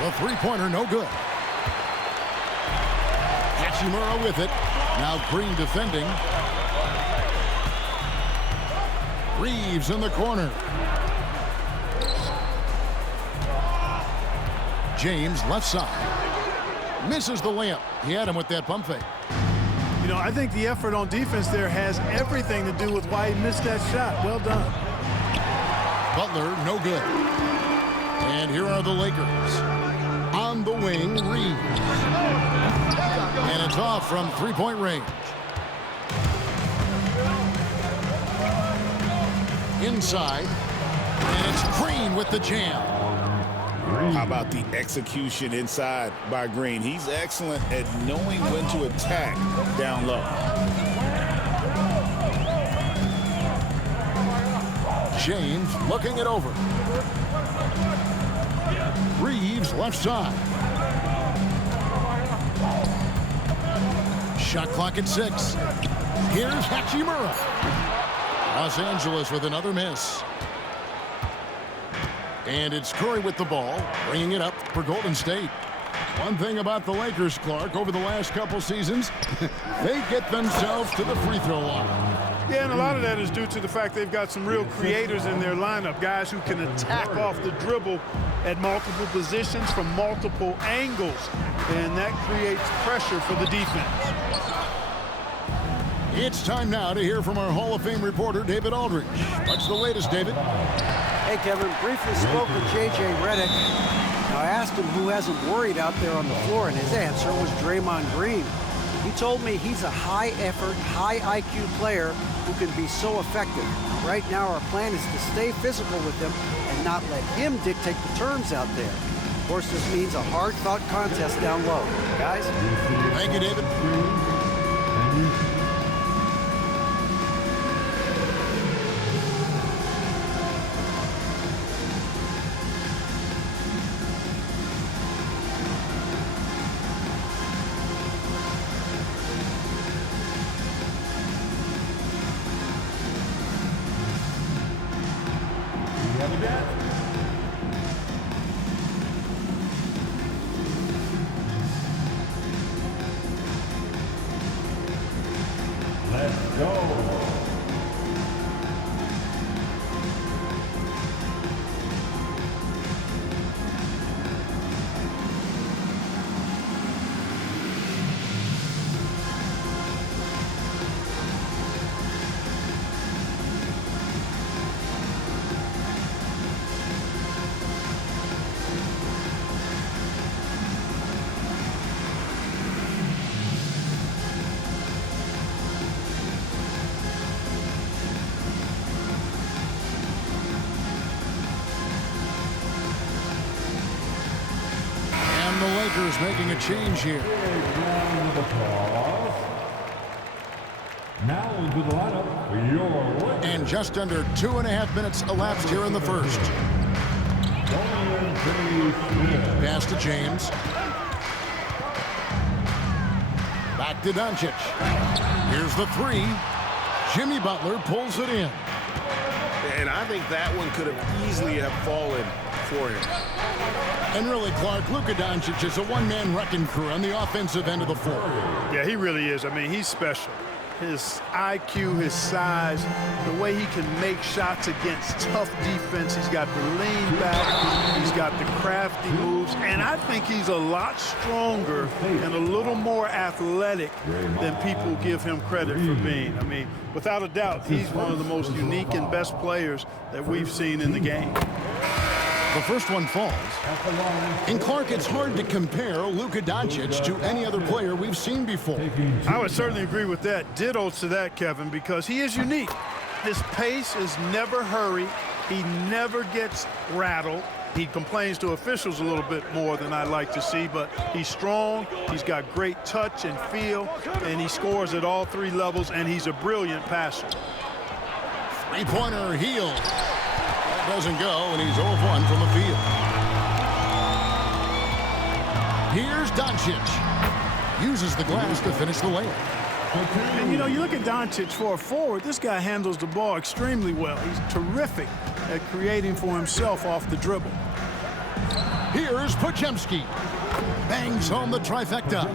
The three-pointer, no good. Hachimura with it. Now Green defending. Reeves in the corner. James left side. Misses the layup. He had him with that pump fake. You know, I think the effort on defense there has everything to do with why he missed that shot. Well done. Butler, no good. And here are the Lakers. On the wing, Reeves. And it's off from three-point range. Inside. And it's Green with the jam. How about the execution inside by Green? He's excellent at knowing when to attack down low. James looking it over. Reeves left side. Shot clock at 6. Here's Hachimura. Los Angeles with another miss. And it's Curry with the ball, bringing it up for Golden State. One thing about the Lakers, Clark, over the last couple seasons, they get themselves to the free throw line. Yeah, and a lot of that is due to the fact they've got some real creators in their lineup, guys who can attack off the dribble at multiple positions from multiple angles, and that creates pressure for the defense. It's time now to hear from our Hall of Fame reporter, David Aldridge. What's the latest, David? Hey, Kevin, briefly spoke with J.J. Redick. Now, I asked him who hasn't worried out there on the floor, and his answer was Draymond Green. He told me he's a high-effort, high-IQ player who can be so effective. Right now, our plan is to stay physical with him and not let him dictate the terms out there. Of course, this means a hard-fought contest down low. Guys? Thank you, David. Let's go. The Lakers making a change here. Now into the lineup for your Lakers. And just under 2.5 minutes elapsed here in the first. Pass to James. Back to Doncic. Here's the three. Jimmy Butler pulls it in. And I think that one could have easily have fallen for him. And really, Clark, Luka Doncic is a one-man wrecking crew on the offensive end of the floor. Yeah, he really is. I mean, he's special. His IQ, his size, the way he can make shots against tough defense. He's got the lean back. He's got the crafty moves. And I think he's a lot stronger and a little more athletic than people give him credit for being. I mean, without a doubt, he's one of the most unique and best players that we've seen in the game. The first one falls. And Clark, it's hard to compare Luka Doncic to any other player we've seen before. I would certainly agree with that. Ditto to that, Kevin, because he is unique. His pace is never hurried. He never gets rattled. He complains to officials a little bit more than I like to see, but he's strong, he's got great touch and feel, and he scores at all three levels, and he's a brilliant passer. Three-pointer heel. That doesn't go, and he's 0 of 1 from the field. Here's Doncic. Uses the glass to finish the layup. And, you know, you look at Doncic for a forward, this guy handles the ball extremely well. He's terrific at creating for himself off the dribble. Here's Podziemski. Bangs home the trifecta.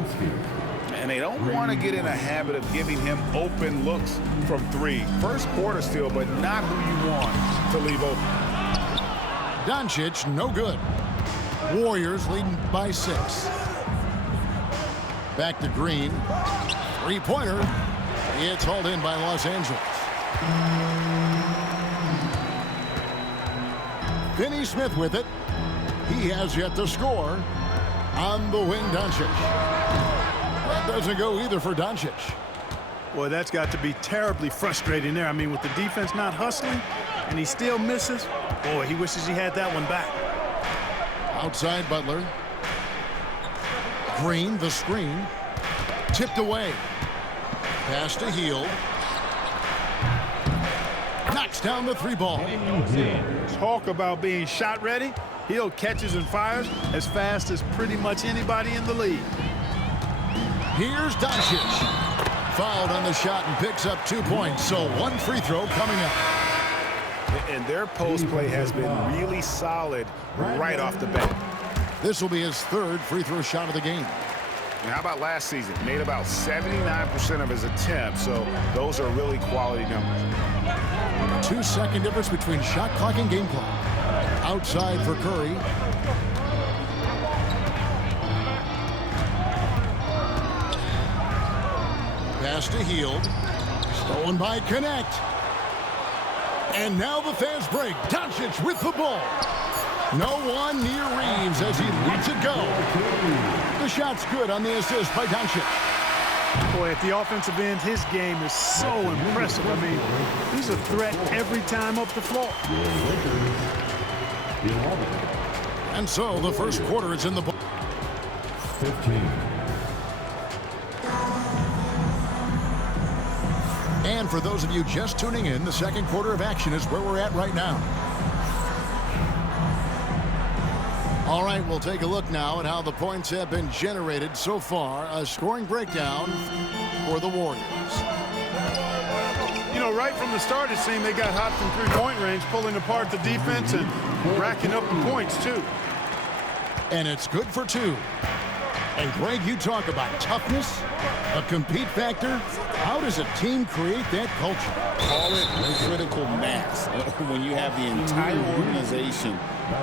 And they don't want to get in a habit of giving him open looks from three. First quarter still, but not who you want to leave open. Doncic, no good. Warriors leading by 6. Back to Green. Three-pointer. It's hauled in by Los Angeles. Finney Smith with it. He has yet to score. On the wing, Doncic. That doesn't go either for Doncic. Boy, that's got to be terribly frustrating there. I mean, with the defense not hustling and he still misses, boy, he wishes he had that one back. Outside Butler. Green, the screen. Tipped away. Pass to Hield. Knocks down the three ball. Talk about being shot ready. Hield catches and fires as fast as pretty much anybody in the league. Here's Doncic. Fouled on the shot and picks up 2 points. So one free throw coming up. And their post play has been really solid right off the bat. This will be his 3rd free throw shot of the game. And how about last season? Made about 79% of his attempts, so those are really quality numbers. 2-second difference between shot clock and game clock. Outside for Curry. Pass to Hield. Stolen by Connect. And now the fast break. Doncic with the ball. No one near Reeves as he lets it go. The shot's good on the assist by Doncic. Boy, at the offensive end, his game is so impressive. I mean, he's a threat every time up the floor. And so the first quarter is in the ball. 15. And for those of you just tuning in, the second quarter of action is where we're at right now. All right, we'll take a look now at how the points have been generated so far. A scoring breakdown for the Warriors. You know, right from the start, it seemed they got hot from three-point range, pulling apart the defense and racking up the points, too. And it's good for 2. And Greg, you talk about toughness, a compete factor. How does a team create that culture? Call it critical mass. When you have the entire organization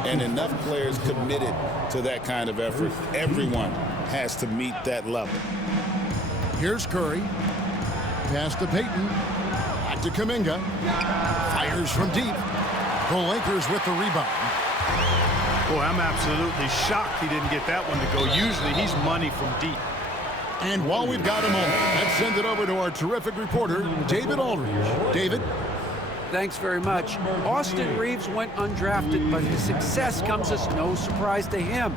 and enough players committed to that kind of effort, everyone has to meet that level. Here's Curry. Pass to Payton. Back to Kuminga. Fires from deep. The Lakers with the rebound. Boy, I'm absolutely shocked he didn't get that one to go. Usually he's money from deep. And while we've got him on, let's send it over to our terrific reporter, David Aldridge. David? Thanks very much. Austin Reeves went undrafted, but his success comes as no surprise to him.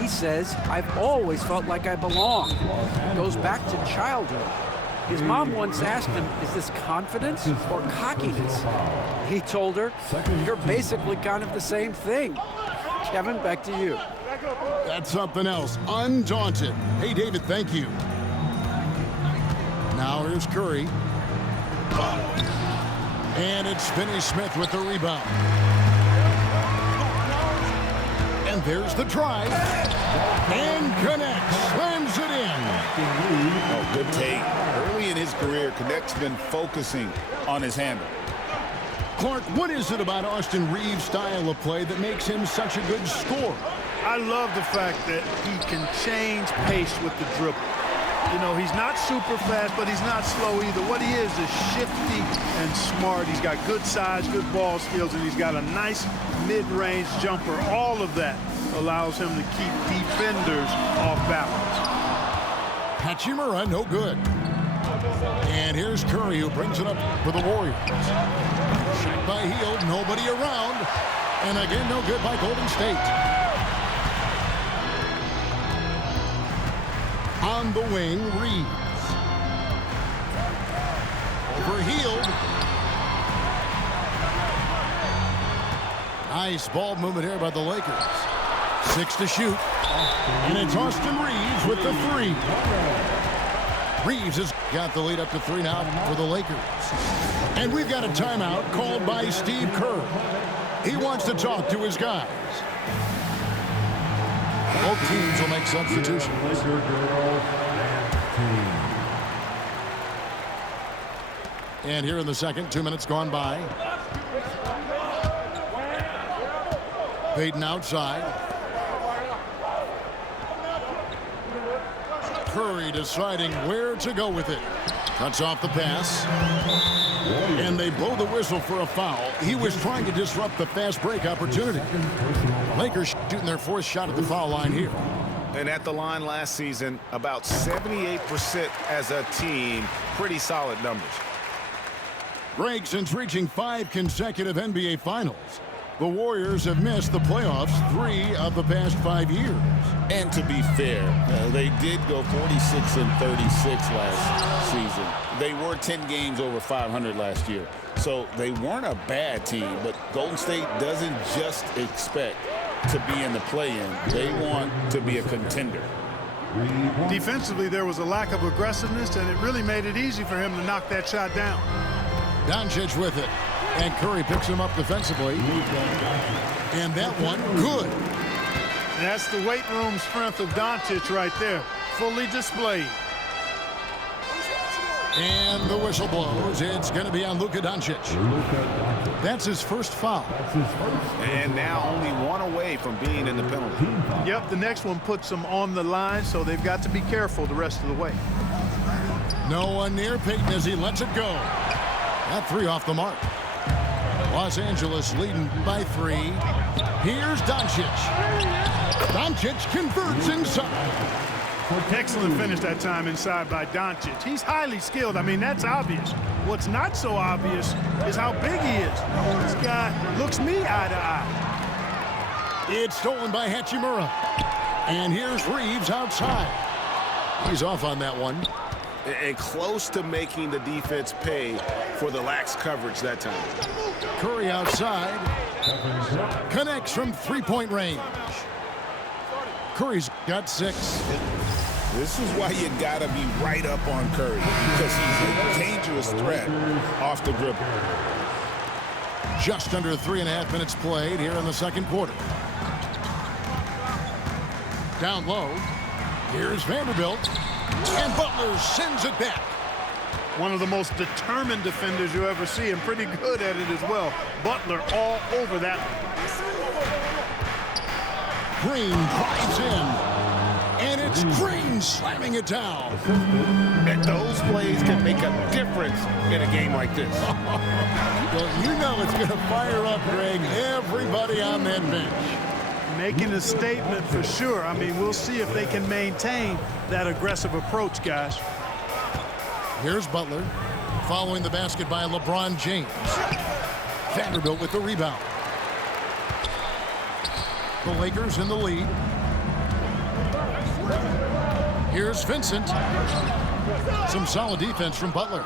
He says, "I've always felt like I belong." It goes back to childhood. His mom once asked him, "Is this confidence or cockiness?" He told her, "You're basically kind of the same thing." Kevin, back to you. That's something else. Undaunted. Hey, David, thank you. Now here's Curry. And it's Finney Smith with the rebound. And there's the drive. And connects. Slams it in. Oh, good take. Early in his career, Connect's been focusing on his handle. Clark, what is it about Austin Reeves' style of play that makes him such a good scorer? I love the fact that he can change pace with the dribble. You know, he's not super fast, but he's not slow either. What he is shifty and smart. He's got good size, good ball skills, and he's got a nice mid-range jumper. All of that allows him to keep defenders off balance. Hachimura, no good. And here's Curry, who brings it up for the Warriors. Shot by Hield, nobody around. And again, no good by Golden State. On the wing, Reeves. Over Hield. Nice ball movement here by the Lakers. 6 to shoot. And it's Austin Reeves with the 3. Reeves has got the lead up to 3 now for the Lakers. And we've got a timeout called by Steve Kerr. He wants to talk to his guys. teams will make substitutions. Laker girls and team. And here in the second, 2 minutes gone by. Payton outside. Curry deciding where to go with it. Cuts off the pass. And they blow the whistle for a foul. He was trying to disrupt the fast break opportunity. Lakers shooting their fourth shot at the foul line here. And at the line last season, about 78% as a team. Pretty solid numbers. Greg, since reaching 5 consecutive NBA Finals, the Warriors have missed the playoffs 3 of the past 5 years. And to be fair, they did go 46-36 last season. They were 10 games over 500 last year. So they weren't a bad team, but Golden State doesn't just expect to be in the play-in. They want to be a contender. Defensively, there was a lack of aggressiveness, and it really made it easy for him to knock that shot down. Doncic with it. And Curry picks him up defensively. And that one, good. That's the weight room strength of Doncic right there. Fully displayed. And the whistle blows. It's going to be on Luka Doncic. That's his first foul. And now only one away from being in the penalty. Yep, the next one puts them on the line, so they've got to be careful the rest of the way. No one near Payton as he lets it go. That 3 off the mark. Los Angeles leading by 3. Here's Doncic. Doncic converts inside. Excellent finish that time inside by Doncic. He's highly skilled. I mean, that's obvious. What's not so obvious is how big he is. This guy looks me eye to eye. It's stolen by Hachimura. And here's Reeves outside. He's off on that one. And close to making the defense pay for the lax coverage that time. Curry outside. Connects from three-point range. Curry's got 6. This is why you gotta be right up on Curry, because he's a dangerous threat off the dribble. Just under 3.5 minutes played here in the second quarter. Down low. Here's Vanderbilt. And Butler sends it back. One of the most determined defenders you ever see, and pretty good at it as well. Butler all over that one. Green drives in. And it's Green slamming it down. And those plays can make a difference in a game like this. Well, you know it's going to fire up, Greg, everybody on that bench. Making a statement for sure. I mean, we'll see if they can maintain that aggressive approach, guys. Here's Butler, following the basket by LeBron James. Vanderbilt with the rebound. The Lakers in the lead. Here's Vincent. Some solid defense from Butler.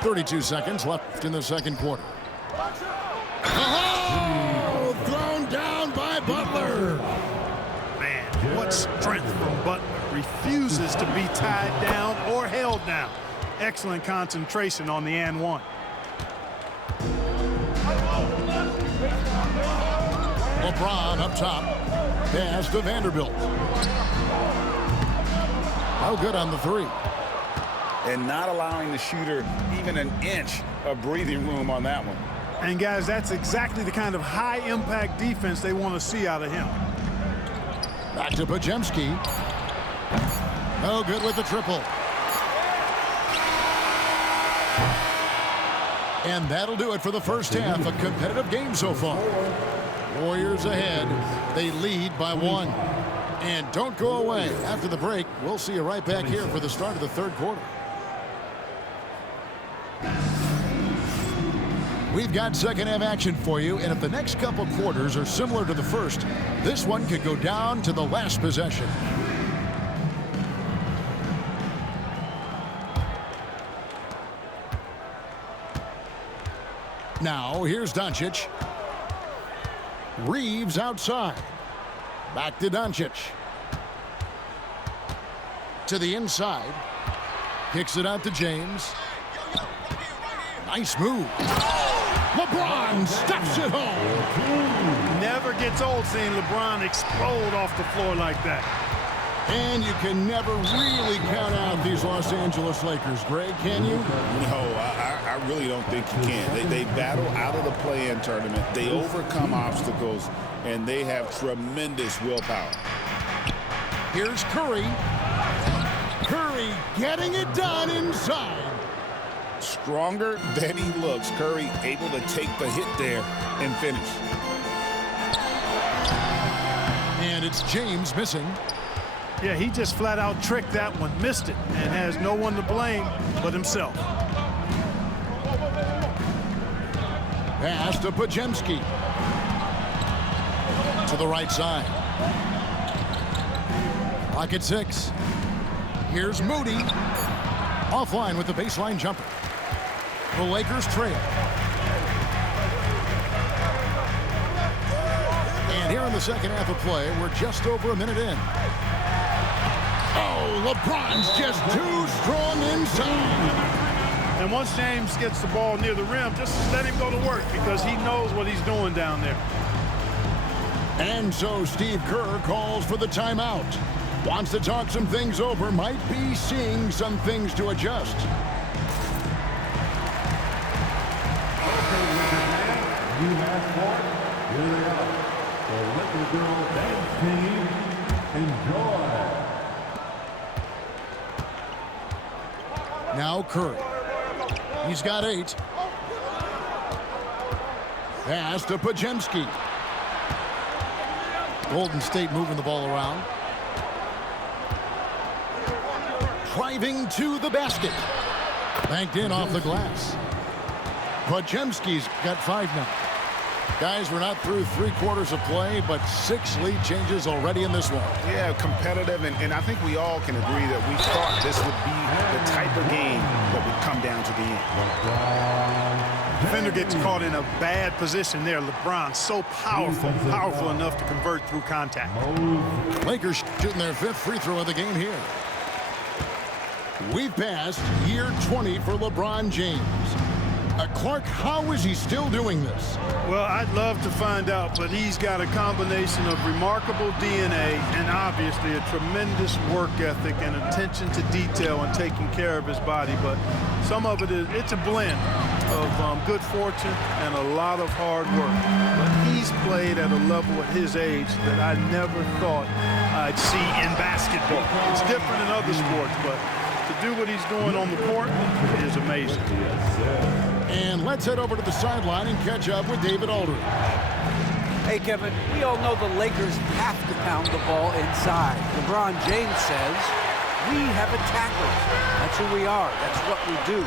.32 seconds left in the second quarter. Oh! Thrown down by Butler. Man, what strength from Butler. Refuses to be tied down or held down. Excellent concentration on the and one. LeBron up top. Pass to Vanderbilt. Oh, good on the 3. And not allowing the shooter even an inch of breathing room on that one. And guys, that's exactly the kind of high-impact defense they want to see out of him. Back to Podziemski. Oh, good with the triple. And that'll do it for the first half. A competitive game so far. Warriors ahead. They lead by 1. And don't go away. After the break, we'll see you right back here for the start of the third quarter. We've got second half action for you, and if the next couple quarters are similar to the first, this one could go down to the last possession. Now, here's Doncic. Reeves outside. Back to Doncic. To the inside. Kicks it out to James. Nice move. LeBron stuffs it home. never gets old seeing LeBron explode off the floor like that. And you can never really count out these Los Angeles Lakers, Greg, can you? No, I really don't think you can. They battle out of the play-in tournament. They overcome obstacles, and they have tremendous willpower. Here's Curry. Curry getting it done inside. Stronger than he looks. Curry able to take the hit there and finish. And it's James missing. Yeah, he just flat out tricked that one, missed it, and has no one to blame but himself. Pass to Pajemski. To the right side. Pocket 6. Here's Moody. Offline with the baseline jumper. The Lakers trail. And here in the second half of play, we're just over a minute in. Oh, LeBron's just too strong inside. And once James gets the ball near the rim, just let him go to work because he knows what he's doing down there. And so Steve Kerr calls for the timeout. Wants to talk some things over, might be seeing some things to adjust. You have fought. Here they are. The Laker Girl Dance Team. Enjoy. Now Curry. He's got 8. Pass to Pajemski. Golden State moving the ball around. Driving to the basket. Banked in off the glass. Pajemski's got 5 now. Guys, we're not through 3/4 of play, but 6 lead changes already in this one. Yeah, competitive, and I think we all can agree that we thought this would be the type of game that would come down to the end. Defender gets caught in a bad position there. LeBron so powerful enough to convert through contact. Lakers shooting their 5th free throw of the game here. We've passed year 20 for LeBron James. Clark, how is he still doing this? Well, I'd love to find out, but he's got a combination of remarkable DNA and obviously a tremendous work ethic and attention to detail and taking care of his body. But some of it's a blend of good fortune and a lot of hard work. But he's played at a level at his age that I never thought I'd see in basketball. It's different in other sports, but to do what he's doing on the court is amazing. And let's head over to the sideline and catch up with David Aldridge. Hey, Kevin, we all know the Lakers have to pound the ball inside. LeBron James says, we have attackers. That's who we are. That's what we do.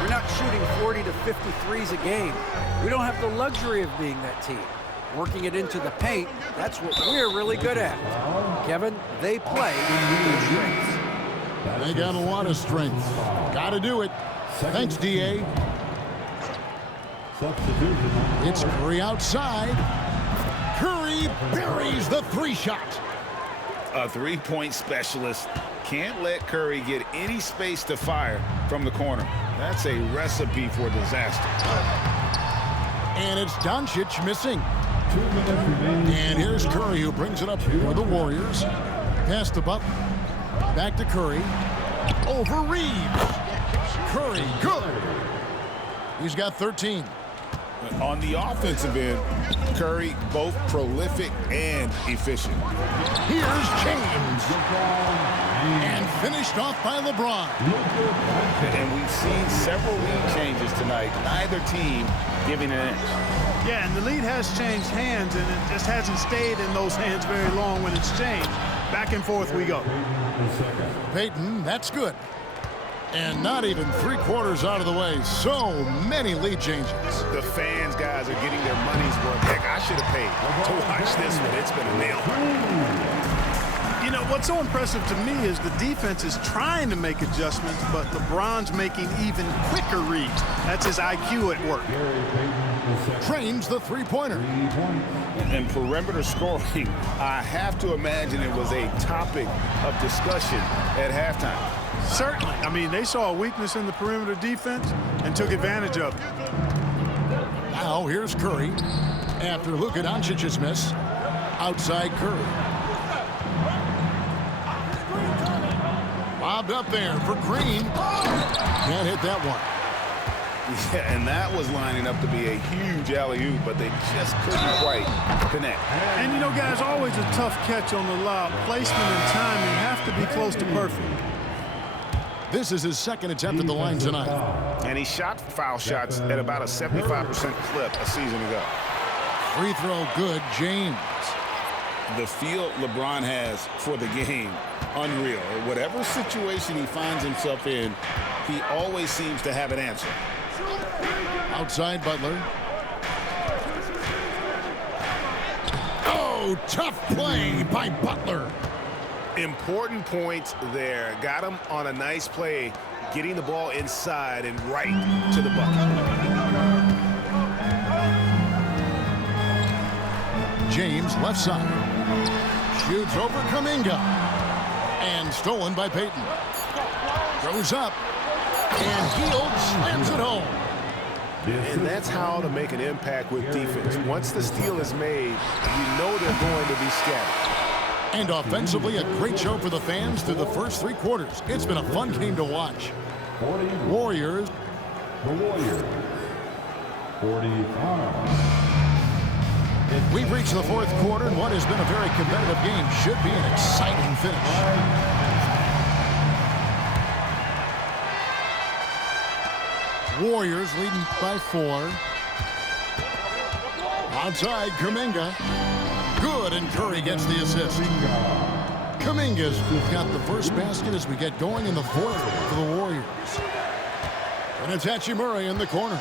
We're not shooting 40 to 50 threes a game. We don't have the luxury of being that team. Working it into the paint, that's what we're really good at. Kevin, they play with their strengths. They got a lot of strength. Got to do it. Thanks, D.A. It's Curry outside. Curry buries the 3-shot. A 3-point specialist can't let Curry get any space to fire from the corner. That's a recipe for disaster. And it's Doncic missing. And here's Curry, who brings it up for the Warriors. Pass to Butler. Back to Curry. Over Reeves. Curry, good. He's got 13. On the offensive end, Curry both prolific and efficient. Here's James. And finished off by LeBron. And we've seen several lead changes tonight. Neither team giving an inch. Yeah, and the lead has changed hands, and it just hasn't stayed in those hands very long when it's changed. Back and forth we go. Peyton, that's good. And not even 3/4 out of the way. So many lead changes. The fans, guys, are getting their money's worth. Heck, I should have paid to watch this one. It's been a nail. You know, what's so impressive to me is the defense is trying to make adjustments, but LeBron's making even quicker reads. That's his IQ at work. Trains the 3-pointer. And perimeter scoring, I have to imagine it was a topic of discussion at halftime. Certainly. I mean, they saw a weakness in the perimeter defense and took advantage of it. Now here's Curry. After Luka Doncic's miss, outside Curry. Lobbed up there for Green. Can't hit that one. Yeah, and that was lining up to be a huge alley-oop, but they just couldn't quite connect. And, you know, guys, always a tough catch on the lob. Placement and timing have to be close to perfect. This is his second attempt at the line tonight. And he shot foul shots at about a 75% clip a season ago. Free throw good, James. The feel LeBron has for the game, unreal. Whatever situation he finds himself in, he always seems to have an answer. Outside Butler. Oh, tough play by Butler. Important points there. Got him on a nice play, getting the ball inside and right to the bucket. James left side. Shoots over Kuminga. And stolen by Payton. Goes up. And Hield slams it home. And that's how to make an impact with defense. Once the steal is made, you know they're going to be scattered. And offensively, a great show for the fans through the first 3 quarters. It's been a fun game to watch. Warriors. The Warriors. 45. We've reached the 4th quarter, and what has been a very competitive game should be an exciting finish. Warriors leading by 4. Outside, Kuminga. Good, and Curry gets the assist. Kuminga's got the first basket as we get going in the 4th for the Warriors. And it's Hachimura in the corner.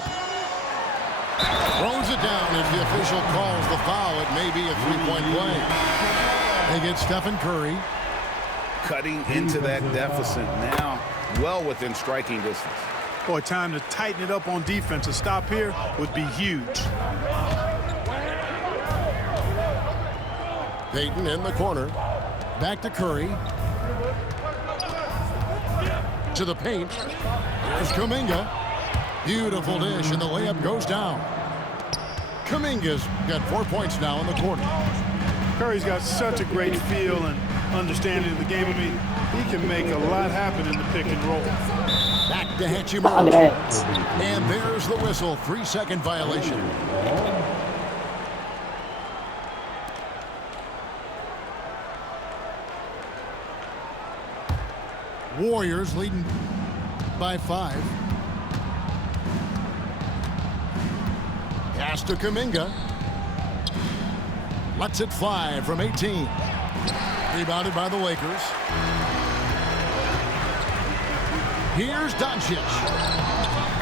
Throws it down as the official calls the foul. It may be a 3-point play. They get Stephen Curry. Cutting into that deficit now, well within striking distance. Boy, time to tighten it up on defense. A stop here would be huge. Payton in the corner. Back to Curry. To the paint. Here's Kuminga. Beautiful dish, and the layup goes down. Kuminga's got 4 points now in the quarter. Curry's got such a great feel and understanding of the game. I mean, he can make a lot happen in the pick and roll. Back to Hachimura. And there's the whistle. 3-second violation. Warriors leading by 5. Pass to Kuminga. Lets it fly from 18. Rebounded by the Lakers. Here's Doncic.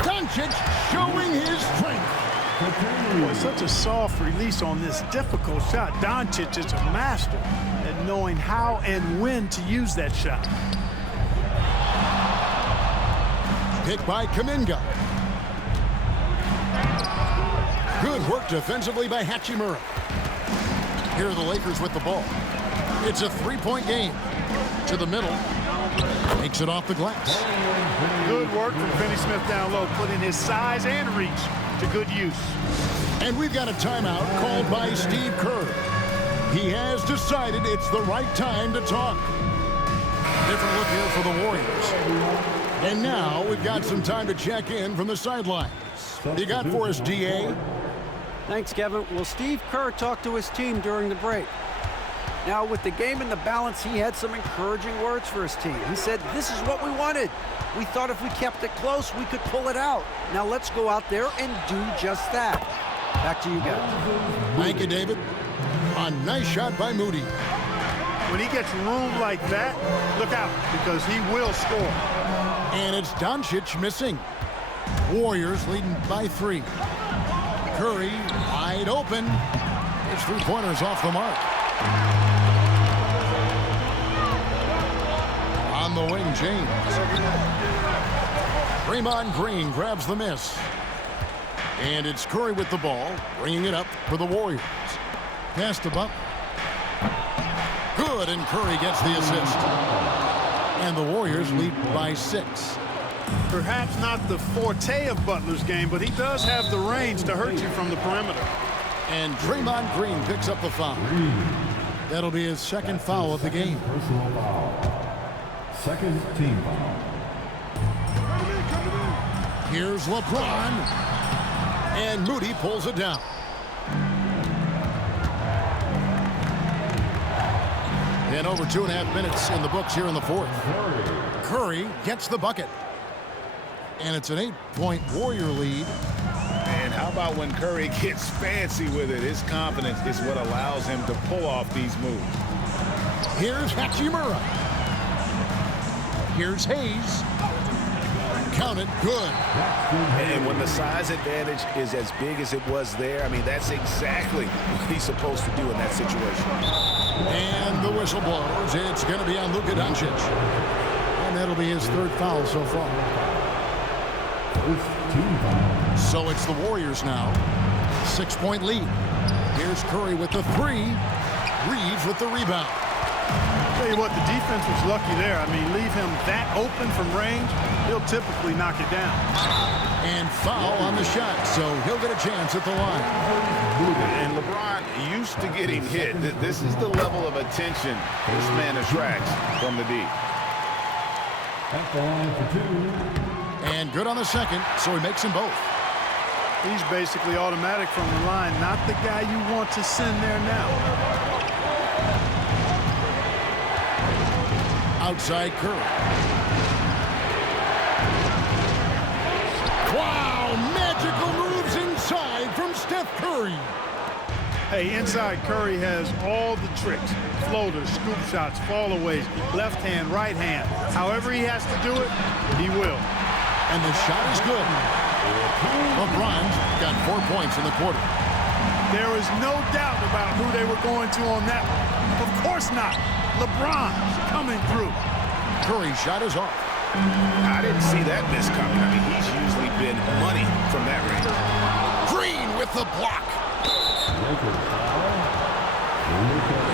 Doncic showing his strength. Boy, such a soft release on this difficult shot. Doncic is a master at knowing how and when to use that shot. Pick by Kuminga. Good work defensively by Hachimura. Here are the Lakers with the ball. It's a 3-point game. To the middle. Takes it off the glass. Good work from Finney Smith down low, putting his size and reach to good use. And we've got a timeout called by Steve Kerr. He has decided it's the right time to talk. Different look here for the Warriors. And now we've got some time to check in from the sidelines. You got for us, D.A.? Thanks, Kevin. Well, Steve Kerr talked to his team during the break. Now, with the game in the balance, he had some encouraging words for his team. He said, this is what we wanted. We thought if we kept it close, we could pull it out. Now let's go out there and do just that. Back to you guys. Thank you, David. A nice shot by Moody. When he gets room like that, look out, because he will score. And it's Doncic missing. Warriors leading by 3. Curry wide open. His 3-pointers off the mark. On the wing, James. Draymond Green grabs the miss. And it's Curry with the ball, bringing it up for the Warriors. Pass to Butler. Good, and Curry gets the assist. And the Warriors lead by 6. Perhaps not the forte of Butler's game, but he does have the range to hurt you from the perimeter. And Draymond Green picks up the foul. That'll be his second foul of the game. Personal foul. Second team foul. Here's LeBron. And Moody pulls it down. And over 2.5 minutes in the books here in the fourth. Curry gets the bucket. And it's an 8-point Warrior lead. And how about when Curry gets fancy with it? His confidence is what allows him to pull off these moves. Here's Hachimura. Here's Hayes. Count it, good. And when the size advantage is as big as it was there, I mean, that's exactly what he's supposed to do in that situation. And the whistle blows. It's going to be on Luka Doncic. And that'll be his third foul so far. So it's the Warriors now. 6-point lead. Here's Curry with the three. Reeves with the rebound. Tell you what, the defense was lucky there. I mean, leave him that open from range, he'll typically knock it down. And foul on the shot, so he'll get a chance at the line. And LeBron used to getting hit. This is the level of attention this man attracts from the deep. At the line for two. And good on the second, so he makes them both. He's basically automatic from the line, not the guy you want to send there now. Outside Curry. Wow, magical moves inside from Steph Curry. Hey, inside Curry has all the tricks. Floaters, scoop shots, fallaways, left hand, right hand. However he has to do it, he will. And the shot is good. LeBron's got 4 points in the quarter. There is no doubt about who they were going to on that one. Of course not. LeBron coming through. Curry's shot is off. I didn't see that miss coming. I mean, he's usually been money from that range. Green with the block.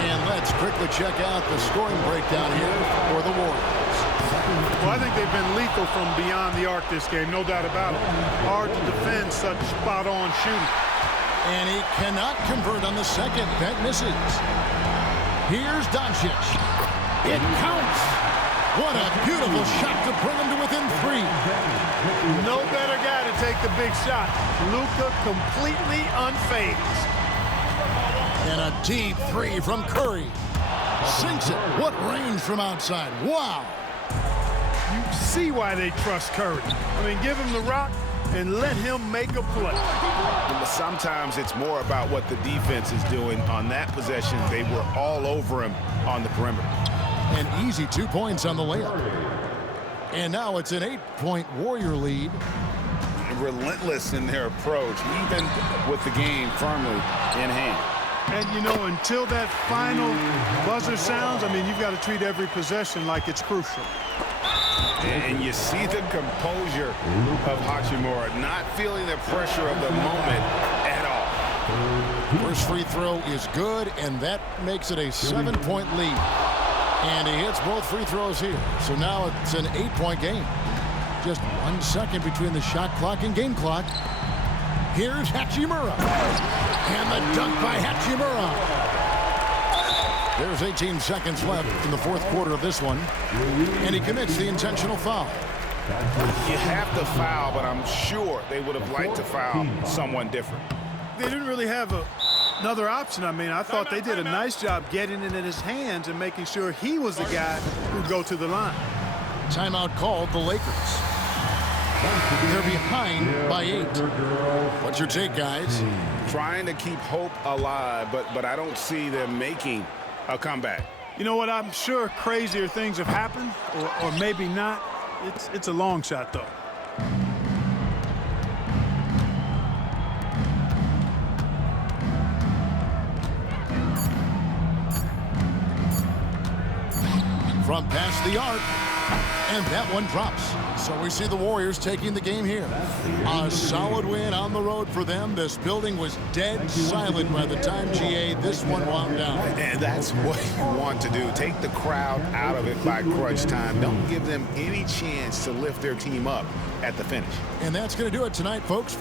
And let's quickly check out the scoring breakdown here for the Warriors. Well, I think they've been lethal from beyond the arc this game, no doubt about it. Hard to defend such spot-on shooting. And he cannot convert on the second. That misses. Here's Doncic. It counts. What a beautiful shot to bring him to within 3. No better guy to take the big shot. Luka completely unfazed. And a deep 3 from Curry. Sinks it. What range from outside. Wow. You see why they trust Curry. I mean, give him the rock and let him make a play. Sometimes it's more about what the defense is doing on that possession. They were all over him on the perimeter. An easy 2 points on the layup. And now it's an 8-point Warrior lead. Relentless in their approach, even with the game firmly in hand. And, you know, until that final buzzer sounds, I mean, you've got to treat every possession like it's crucial. And you see the composure of Hachimura, not feeling the pressure of the moment at all. First free throw is good, and that makes it a 7-point lead. And he hits both free throws here. So now it's an 8-point game. Just 1 second between the shot clock and game clock. Here's Hachimura. And the dunk by Hachimura. There's 18 seconds left in the fourth quarter of this one. And he commits the intentional foul. You have to foul, but I'm sure they would have liked to foul someone different. They didn't really have another option. I mean, I thought they did a nice job getting it in his hands and making sure he was the guy who'd go to the line. Timeout called the Lakers. They're behind by 8. What's your take, guys? Trying to keep hope alive, but I don't see them making a comeback. You know what? I'm sure crazier things have happened, or maybe not. It's a long shot, though. From past the arc, and that one drops. So we see the Warriors taking the game here. A solid win on the road for them. This building was dead silent by the time, GA, this one wound down. And that's what you want to do. Take the crowd out of it by crunch time. Don't give them any chance to lift their team up at the finish. And that's going to do it tonight, folks.